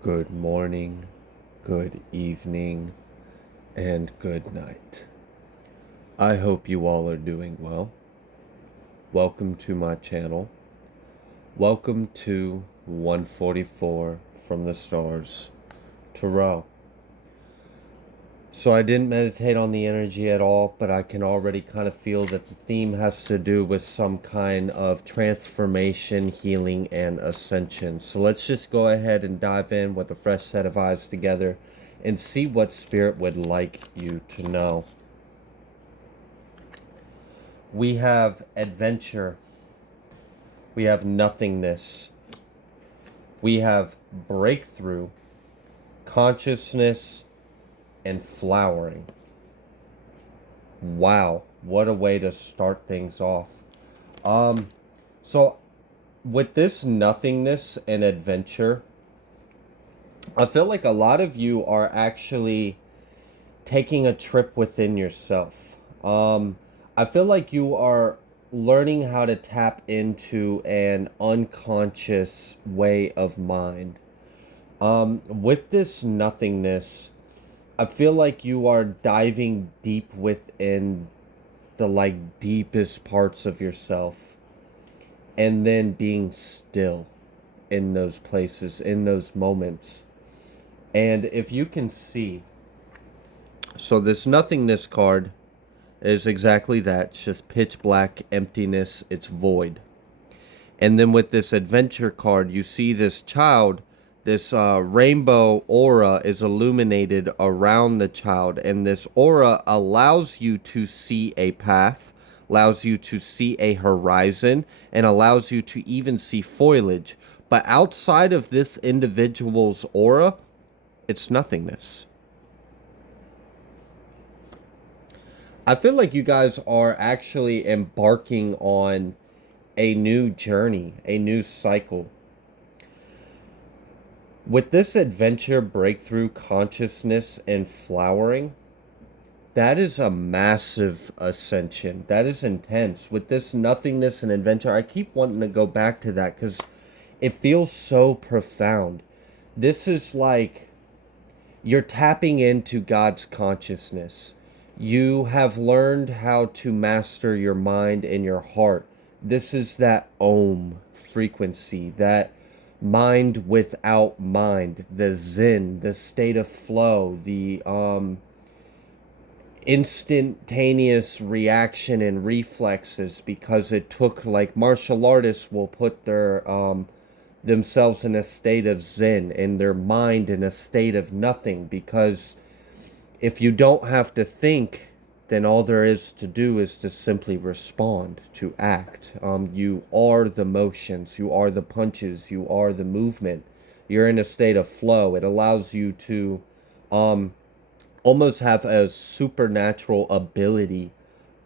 Good morning, good evening, and good night. I hope you all are doing well. Welcome to my channel. Welcome to 144 from the stars, Tarot. So I didn't meditate on the energy at all, but I can already kind of feel that the theme has to do with some kind of transformation, healing, and ascension. So let's just go ahead and dive in with a fresh set of eyes together and see what Spirit would like you to know. We have adventure. We have nothingness. We have breakthrough, consciousness, and flowering. Wow, what a way to start things off. So with this nothingness and adventure, I feel like a lot of you are actually taking a trip within yourself. I feel like you are learning how to tap into an unconscious way of mind. With this nothingness, I feel like you are diving deep within the deepest parts of yourself and then being still in those places, in those moments. And if you can see, so this nothingness card is exactly that. It's just pitch black emptiness. It's void. And then with this adventure card, you see this child, this rainbow aura is illuminated around the child. And this aura allows you to see a path, allows you to see a horizon, and allows you to even see foliage. But outside of this individual's aura, it's nothingness. I feel like you guys are actually embarking on a new journey, a new cycle. With this adventure, breakthrough, consciousness, and flowering, that is a massive ascension. That is intense. With this nothingness and adventure, I keep wanting to go back to that because it feels so profound. This is like you're tapping into God's consciousness. You have learned how to master your mind and your heart. This is that Om frequency, that mind without mind, the Zen, the state of flow, the instantaneous reaction and reflexes, because it took, like martial artists will put their themselves in a state of Zen and their mind in a state of nothing, because if you don't have to think, then all there is to do is to simply respond, to act. You are the motions, you are the punches, you are the movement. You're in a state of flow. It allows you to almost have a supernatural ability,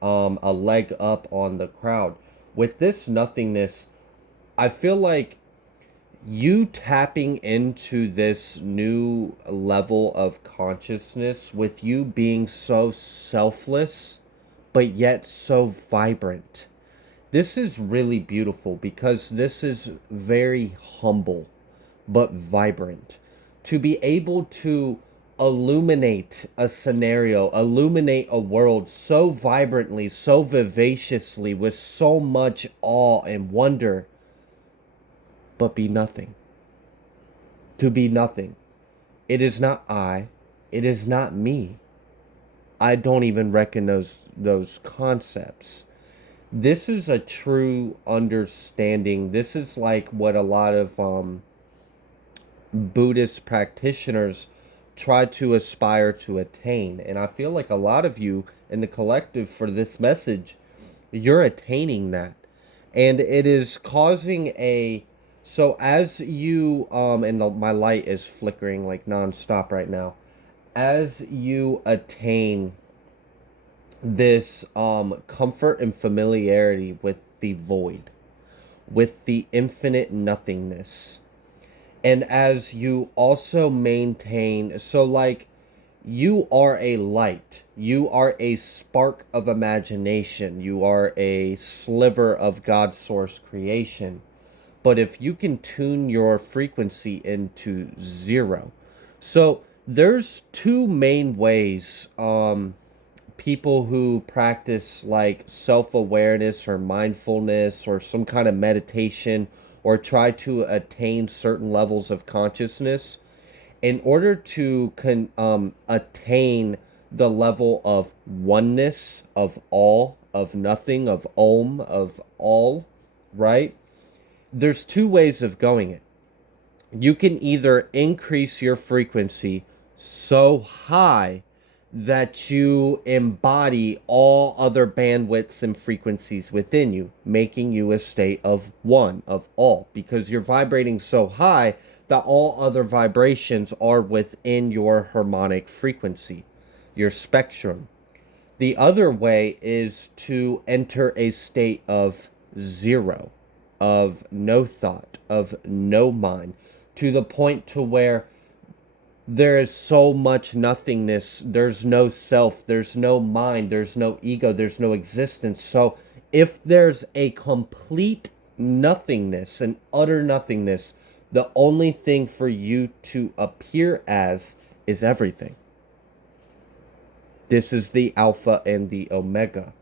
a leg up on the crowd. With this nothingness, I feel like you tapping into this new level of consciousness, with you being so selfless but yet so vibrant. This is really beautiful because this is very humble but vibrant. To be able to illuminate a scenario, illuminate a world so vibrantly, so vivaciously, with so much awe and wonder, but be nothing. To be nothing. It is not I. It is not me. I don't even recognize those concepts. This is a true understanding. This is like what a lot of Buddhist practitioners try to aspire to attain. And I feel like a lot of you in the collective for this message, you're attaining that. And it is causing a, so as you and my light is flickering like nonstop right now. As you attain this comfort and familiarity with the void, with the infinite nothingness, and as you also maintain, so like you are a light, you are a spark of imagination, you are a sliver of God's source creation, But if you can tune your frequency into zero, so there's two main ways people who practice like self-awareness or mindfulness or some kind of meditation or try to attain certain levels of consciousness in order to attain the level of oneness, of all, of nothing, of Om, of all, right? There's two ways of going it. You can either increase your frequency so high that you embody all other bandwidths and frequencies within you, making you a state of one, of all, because you're vibrating so high that all other vibrations are within your harmonic frequency, your spectrum. The other way is to enter a state of zero, of no thought, of no mind, to the point to where there is so much nothingness, there's no self, there's no mind, there's no ego, there's no existence. So if there's a complete nothingness, an utter nothingness, the only thing for you to appear as is everything. This is the Alpha and the Omega.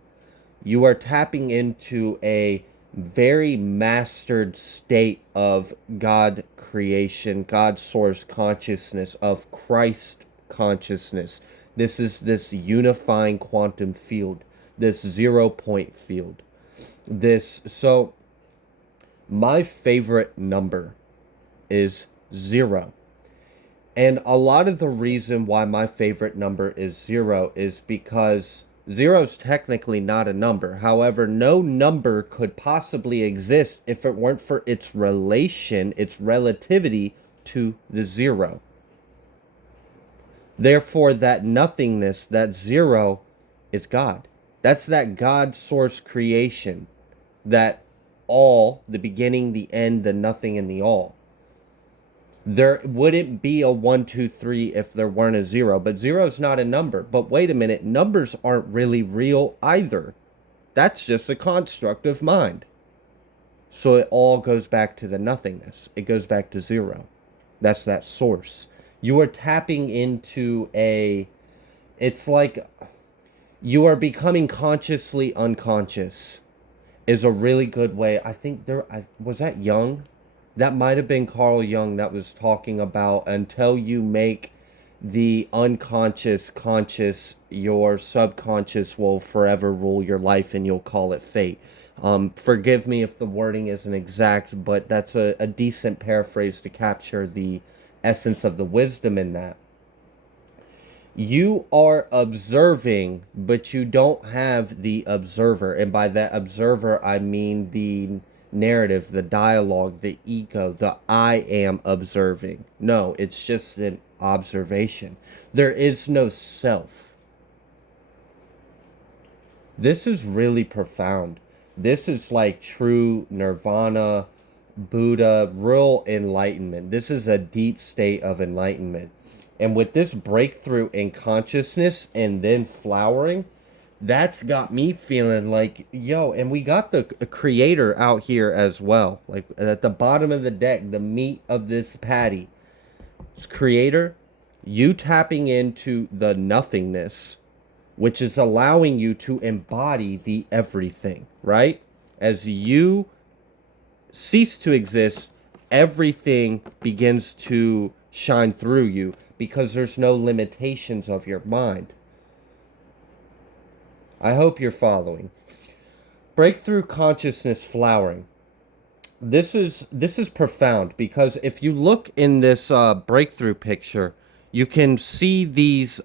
You are tapping into a very mastered state of God creation, God source consciousness, of Christ consciousness. This is this unifying quantum field, this 0 point field. So my favorite number is 0. And a lot of the reason why my favorite number is 0 is because 0 is technically not a number. However, no number could possibly exist if it weren't for its relation, its relativity to the 0. Therefore, that nothingness, that 0, is God. That's that God source creation. That all, the beginning, the end, the nothing, and the all. There wouldn't be a 1, 2, 3 if there weren't a 0, but 0 is not a number. But wait a minute, numbers aren't really real either. That's just a construct of mind. So it all goes back to the nothingness. It goes back to 0. That's that source. You are tapping into it's like you are becoming consciously unconscious is a really good way. I think was that Jung? That might have been Carl Jung that was talking about until you make the unconscious conscious, your subconscious will forever rule your life and you'll call it fate. Forgive me if the wording isn't exact, but that's a decent paraphrase to capture the essence of the wisdom in that. You are observing, but you don't have the observer. And by that observer, I mean the narrative, the dialogue, the ego, the I am observing. No, it's just an observation. There is no self. This is really profound. This is like true nirvana, Buddha, real enlightenment. This is a deep state of enlightenment. And with this breakthrough in consciousness and then flowering, that's got me feeling like, yo, and we got the creator out here as well. Like at the bottom of the deck, the meat of this patty. It's creator, you tapping into the nothingness, which is allowing you to embody the everything, right? As you cease to exist, everything begins to shine through you because there's no limitations of your mind. I hope you're following. Breakthrough consciousness flowering. This is profound because if you look in this breakthrough picture, you can see these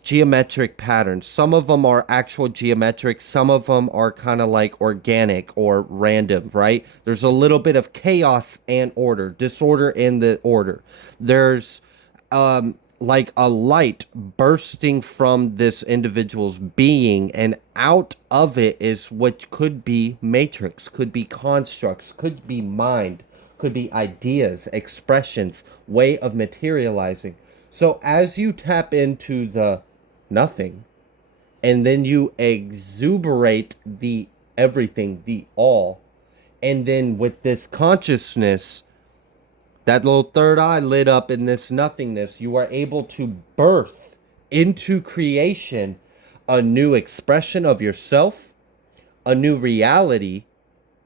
geometric patterns. Some of them are actual geometric. Some of them are kind of like organic or random, right? There's a little bit of chaos and order, disorder in the order. There's like a light bursting from this individual's being, and out of it is what could be matrix, could be constructs, could be mind, could be ideas, expressions, way of materializing. So as you tap into the nothing, and then you exuberate the everything, the all, And then with this consciousness, that little third eye lit up in this nothingness, you are able to birth into creation a new expression of yourself, a new reality,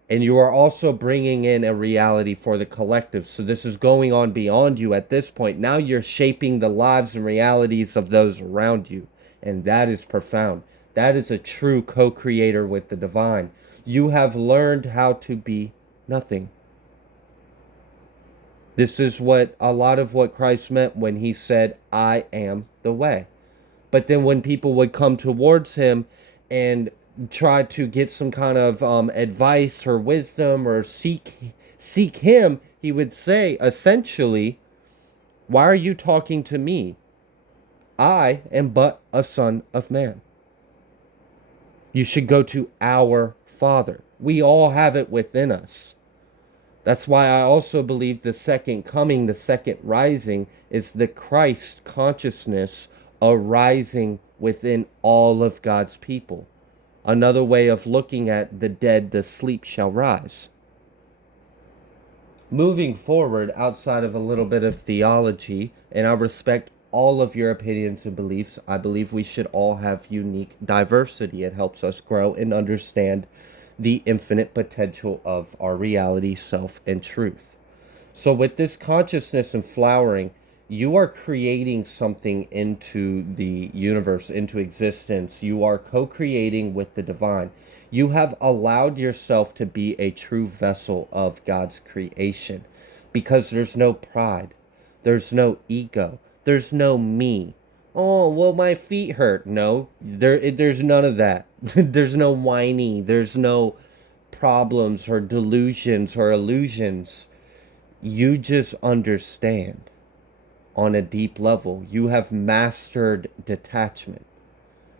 and you are also bringing in a reality for the collective. So this is going on beyond you at this point. Now you're shaping the lives and realities of those around you, and that is profound. That is a true co-creator with the divine. You have learned how to be nothing. This is what a lot of what Christ meant when he said, I am the way. But then when people would come towards him and try to get some kind of advice or wisdom or seek him, he would say, essentially, why are you talking to me? I am but a son of man. You should go to our Father. We all have it within us. That's why I also believe the second coming, the second rising, is the Christ consciousness arising within all of God's people. Another way of looking at the dead, the sleep shall rise. Moving forward, outside of a little bit of theology, and I respect all of your opinions and beliefs, I believe we should all have unique diversity. It helps us grow and understand the infinite potential of our reality, self, and truth. So with this consciousness and flowering, you are creating something into the universe, into existence. You are co-creating with the divine. You have allowed yourself to be a true vessel of God's creation because there's no pride. There's no ego. There's no me. Oh, well, my feet hurt. No, there's none of that. There's no whiny. There's no problems or delusions or illusions. You just understand on a deep level. You have mastered detachment.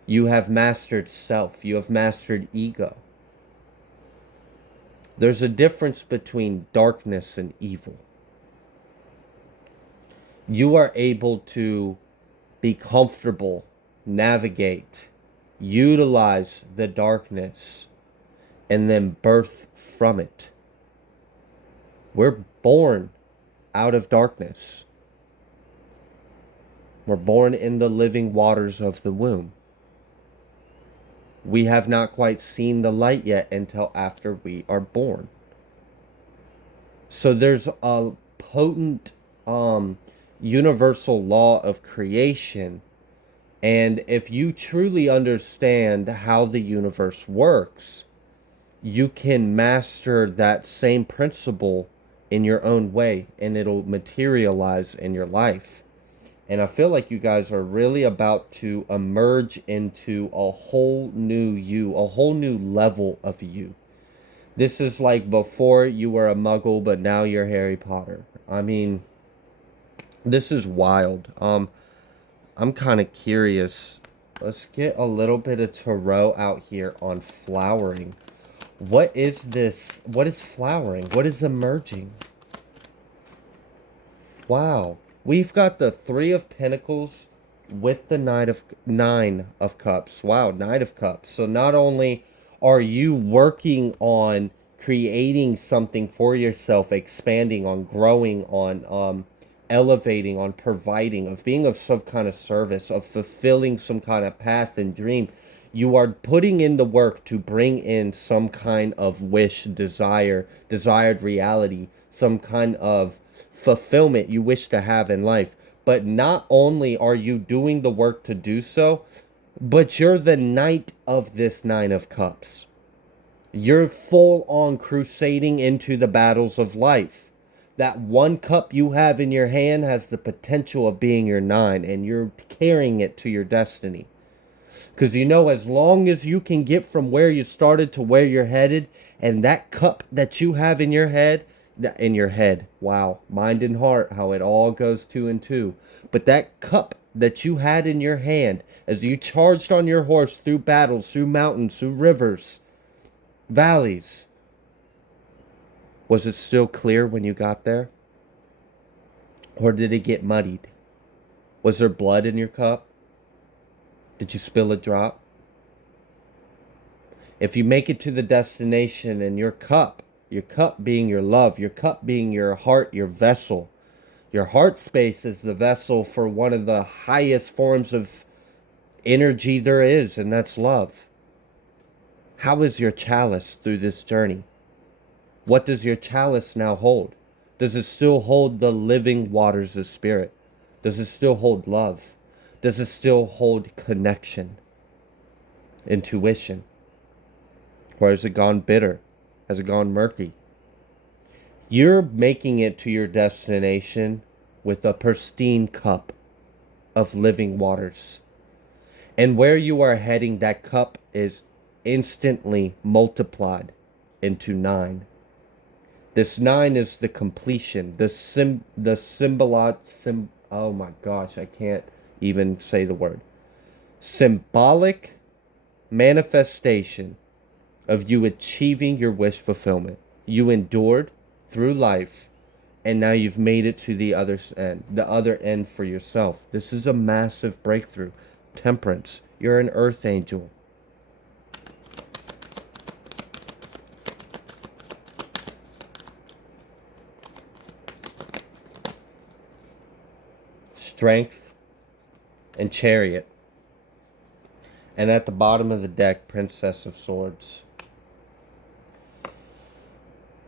You have mastered self. You have mastered ego. There's a difference between darkness and evil. You are able to be comfortable, navigate, utilize the darkness, and then birth from it. We're born out of darkness. We're born in the living waters of the womb. We have not quite seen the light yet until after we are born. So there's a potent universal law of creation. And if you truly understand how the universe works, you can master that same principle in your own way, and it'll materialize in your life. And I feel like you guys are really about to emerge into a whole new you, a whole new level of you. This is like before you were a muggle, but now you're Harry Potter. I mean, this is wild. I'm kind of curious. Let's get a little bit of tarot out here on flowering. What is this? What is flowering? What is emerging? Wow. We've got the Three of Pentacles with the Nine of Cups. Wow, Knight of Cups. So not only are you working on creating something for yourself, expanding on, growing on, elevating on, providing, of being of some kind of service, of fulfilling some kind of path and dream, you are putting in the work to bring in some kind of wish, desire, desired reality, some kind of fulfillment you wish to have in life. But not only are you doing the work to do so, but you're the knight of this Nine of Cups. You're full on crusading into the battles of life. That one cup you have in your hand has the potential of being your nine, and you're carrying it to your destiny. Because you know, as long as you can get from where you started to where you're headed, and that cup that you have in your head, wow, mind and heart, how it all goes two and two. But that cup that you had in your hand as you charged on your horse through battles, through mountains, through rivers, valleys, was it still clear when you got there? Or did it get muddied? Was there blood in your cup? Did you spill a drop? If you make it to the destination and your cup Your cup being your love. Your cup being your heart, your vessel. Your heart space is the vessel for one of the highest forms of energy there is, and that's love. How is your chalice through this journey? What does your chalice now hold? Does it still hold the living waters of spirit? Does it still hold love? Does it still hold connection, intuition? Or has it gone bitter? Has it gone murky? You're making it to your destination with a pristine cup of living waters. And where you are heading, that cup is instantly multiplied into 9. This 9 is the completion, oh my gosh, I can't even say the word. Symbolic manifestation of you achieving your wish fulfillment. You endured through life, and now you've made it to the other end for yourself. This is a massive breakthrough. Temperance. You're an earth angel. Strength and Chariot. And at the bottom of the deck, Princess of Swords.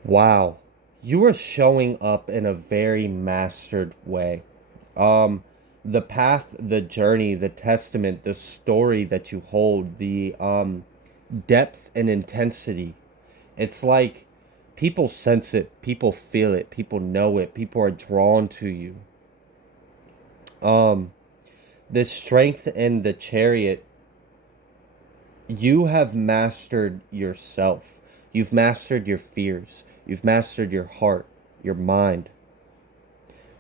Wow. You are showing up in a very mastered way. The path, the journey, the testament, the story that you hold, the depth and intensity. It's like people sense it, people feel it, people know it, people are drawn to you. The strength and the Chariot, you have mastered yourself. You've mastered your fears. You've mastered your heart, your mind.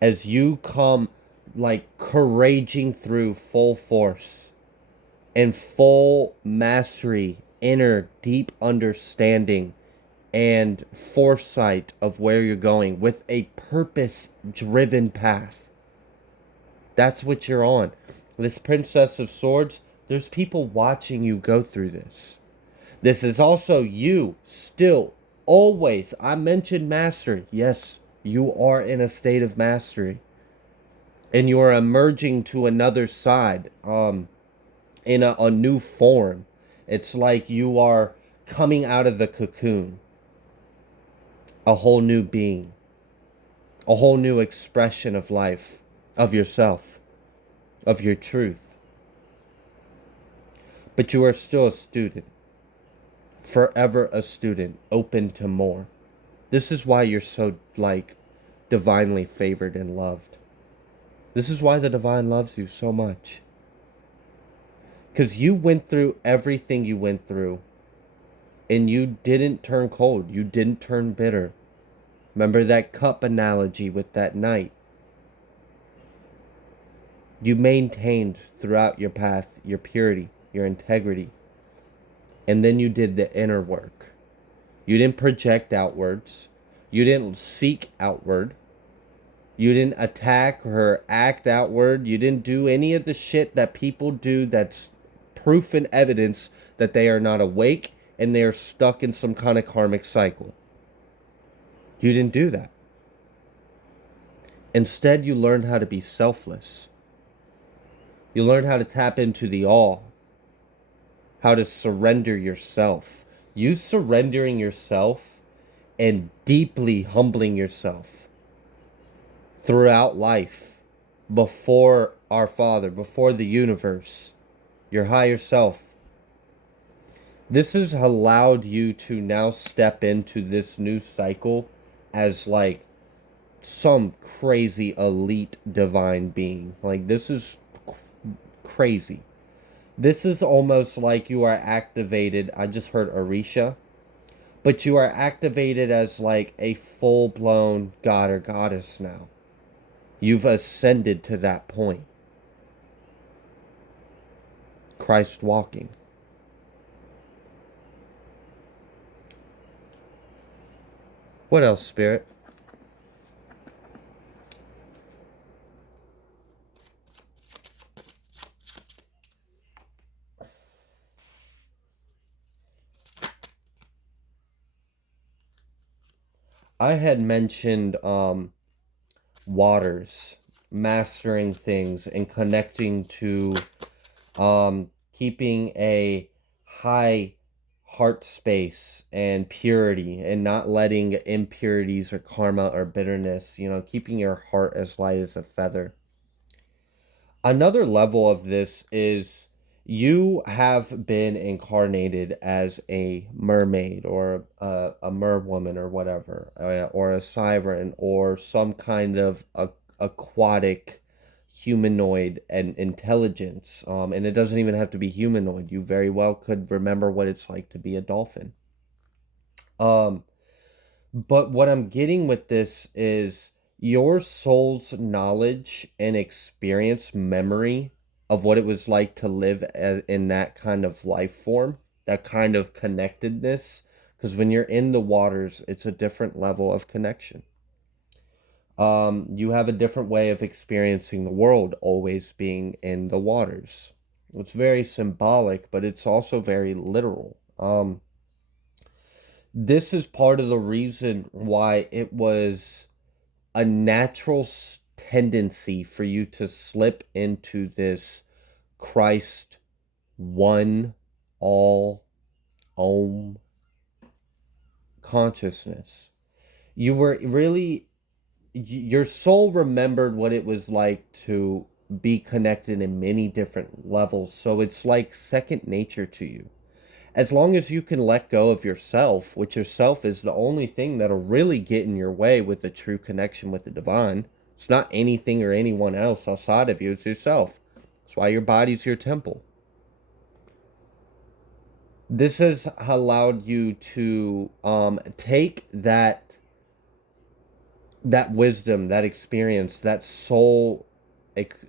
As you come like couraging through full force and full mastery, inner deep understanding and foresight of where you're going with a purpose driven path. That's what you're on. This Princess of Swords, there's people watching you go through this. This is also you still always. I mentioned mastery. Yes, you are in a state of mastery. And you are emerging to another side in a new form. It's like you are coming out of the cocoon. A whole new being. A whole new expression of life, of yourself, of your truth. But you are still a student. Forever a student, open to more. This is why you're so, like, divinely favored and loved. This is why the divine loves you so much. Because you went through everything you went through, and you didn't turn cold. You didn't turn bitter. Remember that cup analogy with that knight? You maintained throughout your path your purity, your integrity. And then you did the inner work. You didn't project outwards. You didn't seek outward. You didn't attack or act outward. You didn't do any of the shit that people do that's proof and evidence that they are not awake and they are stuck in some kind of karmic cycle. You didn't do that. Instead, you learned how to be selfless. You learned how to tap into the all. How to surrender yourself. You surrendering yourself and deeply humbling yourself throughout life, before our Father, before the universe, your higher self. This has allowed you to now step into this new cycle as like some crazy elite divine being. Like, this is crazy. This is almost like you are activated. I just heard Orisha. But you are activated as like a full-blown god or goddess now. You've ascended to that point. Christ walking. What else, Spirit? I had mentioned waters, mastering things, and connecting to keeping a high heart space and purity, and not letting impurities or karma or bitterness, keeping your heart as light as a feather. Another level of this is you have been incarnated as a mermaid or a merwoman or whatever, or a siren or some kind of aquatic humanoid and intelligence. And it doesn't even have to be humanoid. You very well could remember what it's like to be a dolphin. Um, but what I'm getting with this is your soul's knowledge and experience, memory of what it was like to live in that kind of life form, that kind of connectedness. Because when you're in the waters, it's a different level of connection. You have a different way of experiencing the world, always being in the waters. It's very symbolic, but it's also very literal. This is part of the reason why it was a natural tendency for you to slip into this Christ one, all, Om consciousness. You were really, your soul remembered what it was like to be connected in many different levels. So it's like second nature to you. As long as you can let go of yourself, which yourself is the only thing that'll really get in your way with the true connection with the divine. It's not anything or anyone else outside of you, it's yourself. That's why your body's your temple. This has allowed you to take that wisdom, that experience, that soul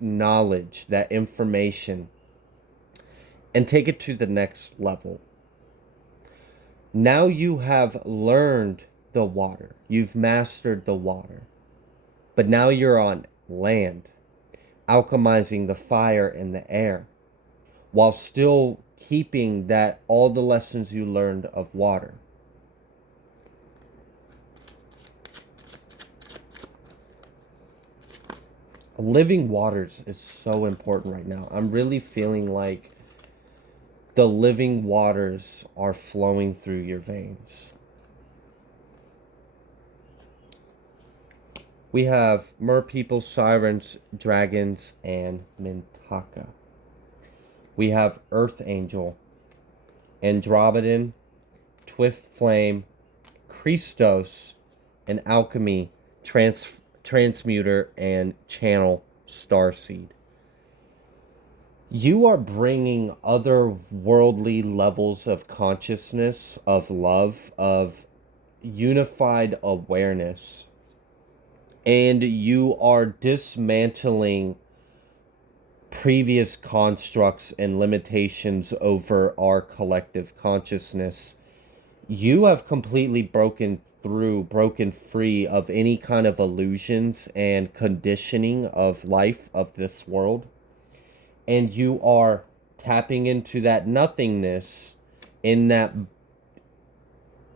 knowledge, that information, and take it to the next level. Now you have learned the water. You've mastered the water. But now you're on land, alchemizing the fire and the air, while still keeping that all the lessons you learned of water. Living waters is so important right now. I'm really feeling like the living waters are flowing through your veins. We have merpeople, sirens, dragons, and Mintaka. We have Earth Angel, Andromedan, Twift Flame, Christos, and Alchemy, Transmuter, and Channel Starseed. You are bringing otherworldly levels of consciousness, of love, of unified awareness. And you are dismantling previous constructs and limitations over our collective consciousness. You have completely broken free of any kind of illusions and conditioning of life of this world. And you are tapping into that nothingness, in that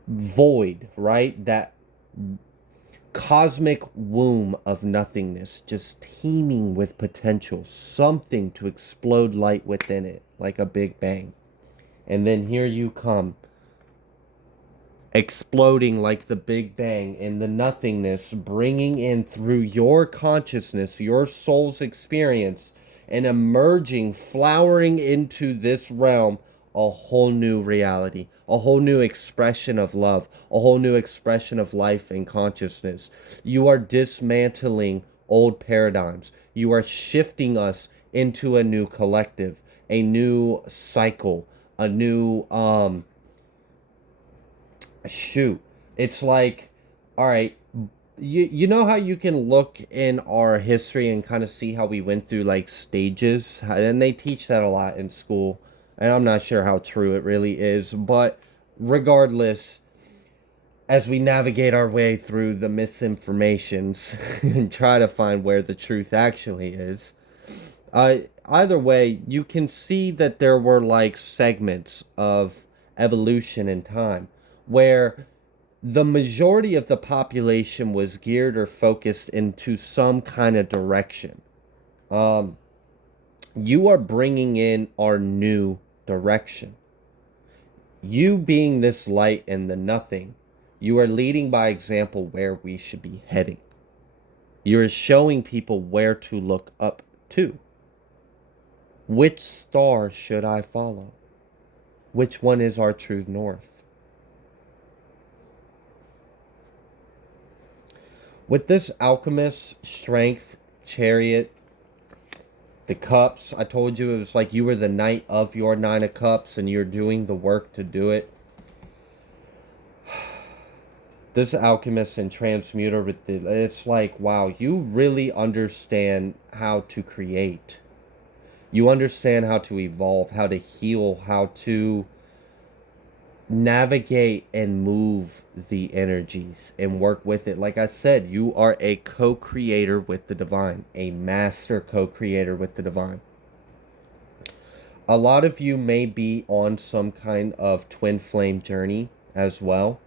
void, right? That cosmic womb of nothingness, just teeming with potential, something to explode light within it, like a big bang. And then here you come, exploding like the big bang in the nothingness, bringing in through your consciousness, your soul's experience, and emerging, flowering into this realm, a whole new reality, a whole new expression of love, a whole new expression of life and consciousness. You are dismantling old paradigms. You are shifting us into a new collective, a new cycle, a new shoot. It's like, all right, you know how you can look in our history and kind of see how we went through like stages, and they teach that a lot in school, and I'm not sure how true it really is, but regardless, as we navigate our way through the misinformations and try to find where the truth actually is, either way, you can see that there were like segments of evolution in time where the majority of the population was geared or focused into some kind of direction. Um, you are bringing in our new direction. You being this light and the nothing, you are leading by example where we should be heading. You're showing people where to look up to. Which star should I follow? Which one is our true north? With this alchemist, strength, chariot, the cups, I told you it was like you were the knight of your 9 of cups and you're doing the work to do it. This alchemist and transmuter, it's like, wow, you really understand how to create. You understand how to evolve, how to heal, how to navigate and move the energies and work with it. Like I said, you are a co-creator with the divine, a master co-creator with the divine. A lot of you may be on some kind of twin flame journey as well.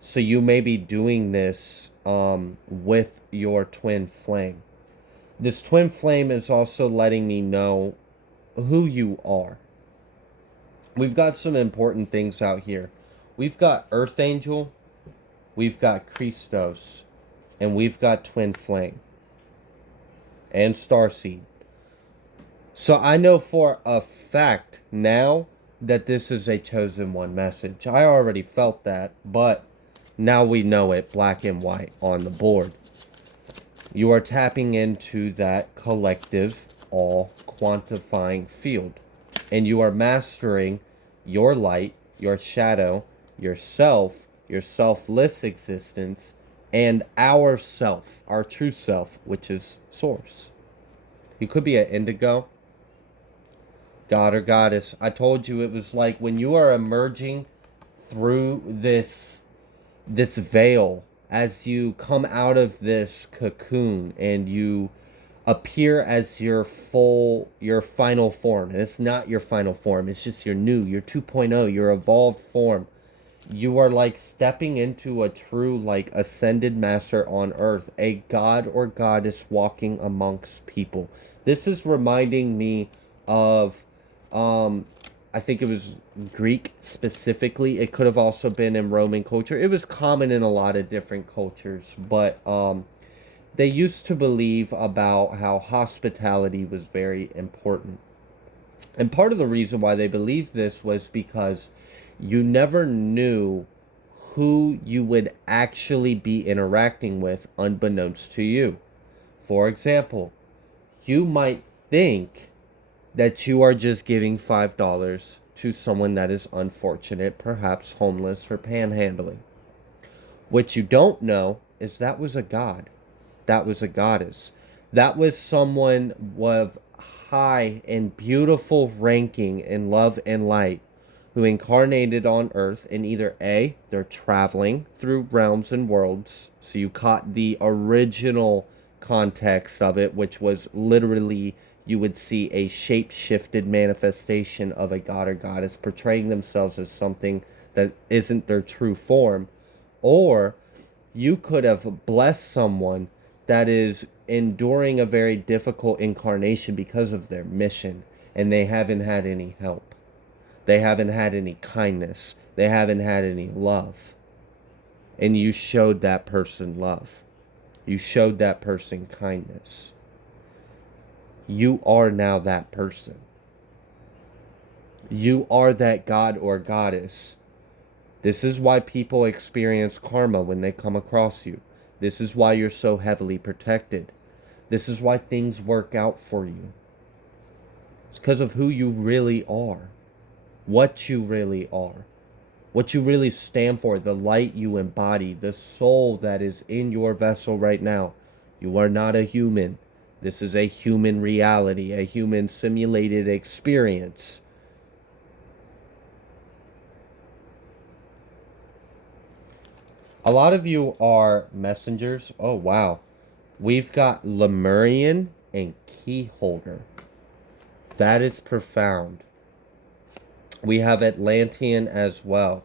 So you may be doing this with your twin flame. This twin flame is also letting me know who you are. We've got some important things out here. We've got Earth Angel, we've got Christos, and we've got Twin Flame and Starseed. So I know for a fact now that this is a chosen one message. I already felt that, but now we know it black and white on the board. You are tapping into that collective, all quantifying field. And you are mastering your light, your shadow, yourself, your selfless existence, and our self, our true self, which is source. You could be an indigo, god or goddess. I told you it was like when you are emerging through this veil, as you come out of this cocoon and you appear as your final form. And it's not your final form, it's just your 2.0, your evolved form. You are like stepping into a true, like, ascended master on earth, a god or goddess walking amongst people. This is reminding me of I think it was Greek specifically. It could have also been in Roman culture. It was common in a lot of different cultures, but they used to believe about how hospitality was very important. And part of the reason why they believed this was because you never knew who you would actually be interacting with unbeknownst to you. For example, you might think that you are just giving $5 to someone that is unfortunate, perhaps homeless or panhandling. What you don't know is that was a god. That was a goddess. That was someone with high and beautiful ranking in love and light who incarnated on earth, and either A, they're traveling through realms and worlds, so you caught the original context of it, which was literally you would see a shape-shifted manifestation of a god or goddess portraying themselves as something that isn't their true form. Or you could have blessed someone that is enduring a very difficult incarnation because of their mission, and they haven't had any help. They haven't had any kindness. They haven't had any love. And you showed that person love. You showed that person kindness. You are now that person. You are that god or goddess. This is why people experience karma when they come across you. This is why you're so heavily protected. This is why things work out for you. It's because of who you really are. What you really are. What you really stand for. The light you embody. The soul that is in your vessel right now. You are not a human. This is a human reality. A human simulated experience. A lot of you are messengers. Oh, wow. We've got Lemurian and Keyholder. That is profound. We have Atlantean as well.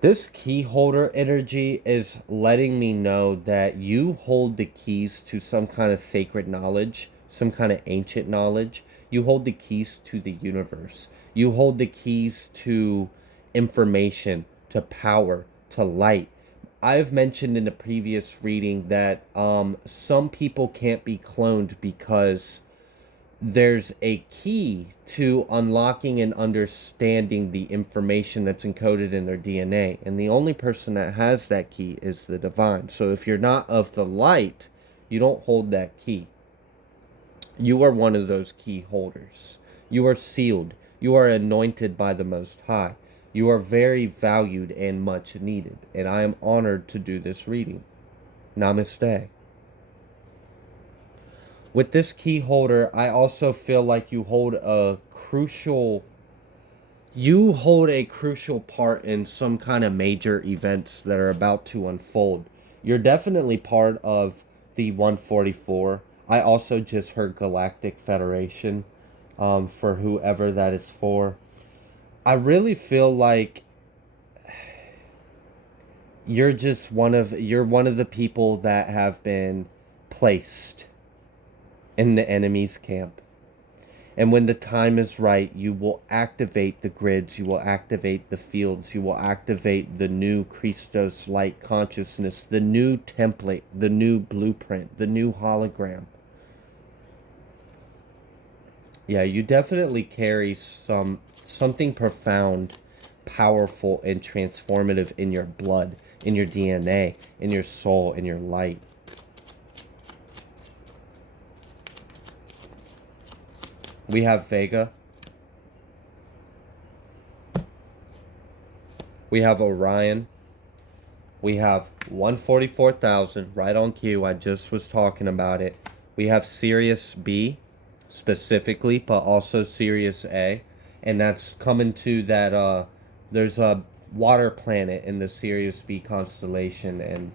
This key holder energy is letting me know that you hold the keys to some kind of sacred knowledge, some kind of ancient knowledge. You hold the keys to the universe. You hold the keys to information, to power, to light. I've mentioned in the previous reading that some people can't be cloned because there's a key to unlocking and understanding the information that's encoded in their DNA. And the only person that has that key is the divine. So if you're not of the light, you don't hold that key. You are one of those key holders. You are sealed. You are anointed by the Most High. You are very valued and much needed. And I am honored to do this reading. Namaste. With this key holder, I also feel like you hold a crucial part in some kind of major events that are about to unfold. You're definitely part of the 144. I also just heard Galactic Federation, for whoever that is for. I really feel like you're one of the people that have been placed in the enemy's camp. And when the time is right, you will activate the grids, you will activate the fields, you will activate the new Christos light consciousness, the new template, the new blueprint, the new hologram. Yeah, you definitely carry something profound, powerful, and transformative in your blood, in your DNA, in your soul, in your light. We have Vega. We have Orion. We have 144,000, right on cue. I just was talking about it. We have Sirius B, specifically, but also Sirius A. And that's coming to that, there's a water planet in the Sirius B constellation, and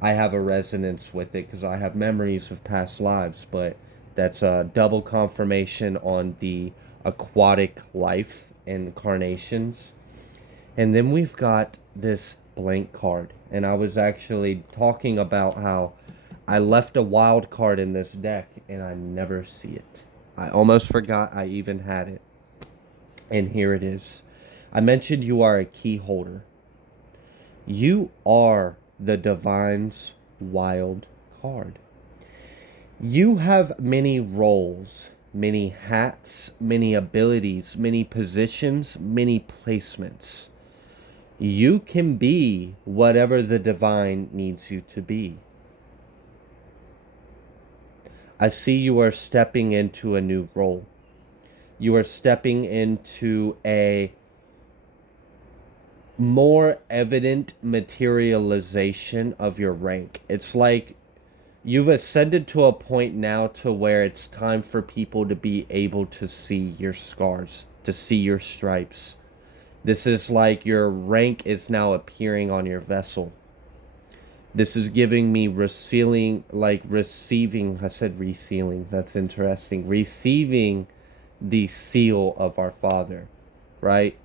I have a resonance with it because I have memories of past lives, but that's a double confirmation on the aquatic life incarnations. And then we've got this blank card. And I was actually talking about how I left a wild card in this deck and I never see it. I almost forgot I even had it. And here it is. I mentioned you are a key holder. You are the divine's wild card. You have many roles, many hats, many abilities, many positions, many placements. You can be whatever the divine needs you to be. I see you are stepping into a new role. You are stepping into a more evident materialization of your rank. It's like you've ascended to a point now to where it's time for people to be able to see your scars, to see your stripes. This is like your rank is now appearing on your vessel. This is giving me receiving, I said resealing, that's interesting. Receiving the seal of our Father, right?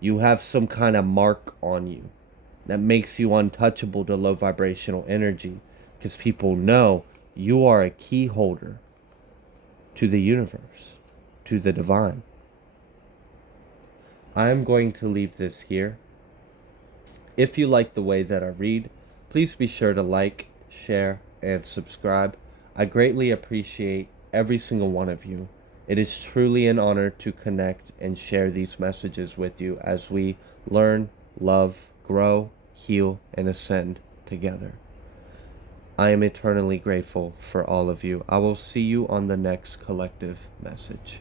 You have some kind of mark on you that makes you untouchable to low vibrational energy, because people know you are a key holder to the universe, to the divine. I'm going to leave this here. If you like the way that I read, please be sure to like, share, and subscribe. I greatly appreciate every single one of you. It is truly an honor to connect and share these messages with you as we learn, love, grow, heal, and ascend together. I am eternally grateful for all of you. I will see you on the next collective message.